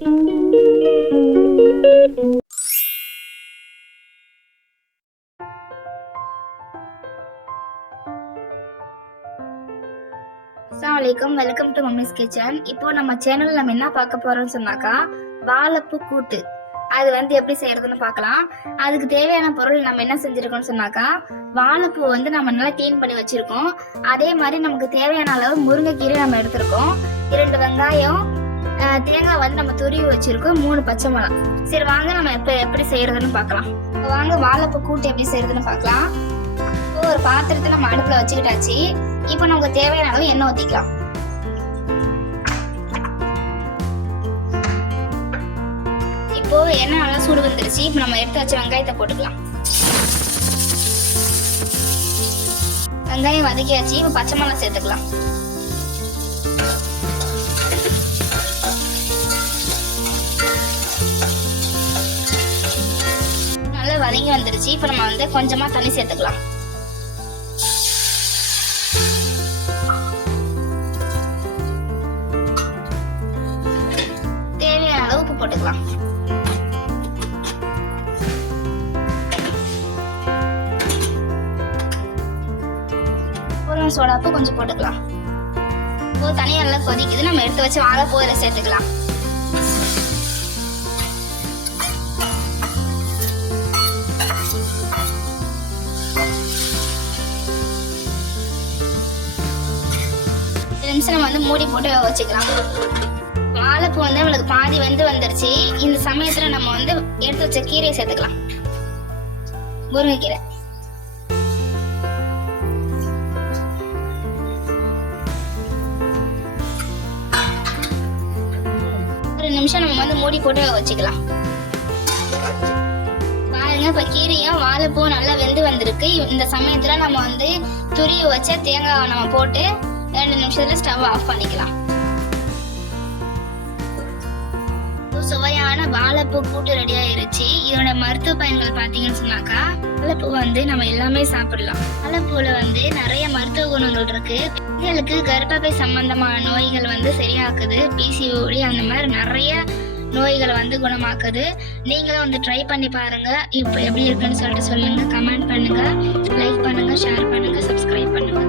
அஸ்ஸலாமுஅலைக்கும், welcome to mummy's kitchen. இப்போ நம்ம சேனல்ல நம்ம என்ன பார்க்க போறோம்னு சொன்னாக்கா, வாழைப்பூ கூட்டு அது வந்து எப்படி செய்யறதுன்னு பார்க்கலாம். அதுக்கு தேவையான பொருள் நம்ம என்ன செஞ்சிருக்கோம்னு சொன்னாக்கா, வாழைப்பூ வந்து நம்ம நல்லா க்ளீன் பண்ணி வச்சிருக்கோம். அதே மாதிரி நமக்கு தேவையான அளவு முருங்கைக்கீரை நம்ம எடுத்திருக்கோம். 2 வெங்காயம், தேங்காய் வந்து நம்ம துருவி வச்சிருக்கோம், 3 பச்சை மிளகாய். சரி வாங்க நம்ம எப்படி செய்யறதுன்னு பார்க்கலாம். வாங்க வாழைப்பூ கூட்டு எப்படி செய்யறதுன்னு பார்க்கலாம். இப்போ ஒரு பாத்திரத்தை நம்ம அடுப்புல வச்சுக்கிட்டாச்சு. இப்போ நமக்கு தேவையான அளவு எண்ணெய் ஊற்றிக்கலாம். இப்போ எண்ணெய் நல்லா சூடு வந்துருச்சு. இப்போ நம்ம எடுத்து வச்ச வெங்காயத்தை போட்டுக்கலாம். வெங்காயம் வதக்கியாச்சு. இப்போ பச்சை மிளகாய் சேர்த்துக்கலாம். நல்லா வதங்கி வந்துருச்சு. இப்போ நம்ம வந்து கொஞ்சமா தண்ணி சேர்த்துக்கலாம். போட்டுக்கலாம். ஒரு சோடாப்பு கொஞ்சம் போட்டுக்கலாம். இப்போ தனியா நல்லா கொதிக்குது. நம்ம எடுத்து வச்சு வாழைப்பூ சேர்த்துக்கலாம். நிமிஷம் நம்ம வந்து மூடி போட்டு வச்சுக்கலாம். வாழைப்பூ வந்து நம்மளுக்கு பாதி வந்துருச்சு. இந்த சமயத்துல நம்ம வந்து எடுத்து வச்ச கீரையை சேர்த்துக்கலாம். முருங்கைக்கீரை. ஒரு நிமிஷம் நம்ம வந்து மூடி போட்டு வச்சுக்கலாம். பாருங்க, இப்ப கீரையும் வாழைப்பூ நல்லா வெந்து வந்திருக்கு. இந்த சமயத்துல நம்ம வந்து துருவி வச்ச தேங்காய் நம்ம போட்டு 2 நிமிஷத்துல ஸ்டவ் ஆஃப் பண்ணிக்கலாம். சுவையான வாழைப்பூ கூட்டு ரெடி ஆயிருச்சு. இதோட மருத்துவ பயன்கள் பாத்தீங்கன்னு சொன்னாக்கா, வாழைப்பூ வந்து நம்ம எல்லாமே சாப்பிடலாம். வாழைப்பூல வந்து நிறைய மருத்துவ குணங்கள் இருக்கு. பெண்களுக்கு கர்ப்பப்பை சம்பந்தமான நோய்கள் வந்து சரியாக்குது. PCOD அந்த மாதிரி நிறைய நோய்களை வந்து குணமாக்குது. நீங்களும் வந்து ட்ரை பண்ணி பாருங்க. இப்போ எப்படி இருக்குன்னு சொல்லிட்டு சொல்லுங்க, கமெண்ட் பண்ணுங்க, லைக் பண்ணுங்க, ஷேர் பண்ணுங்க, சப்ஸ்கிரைப் பண்ணுங்க.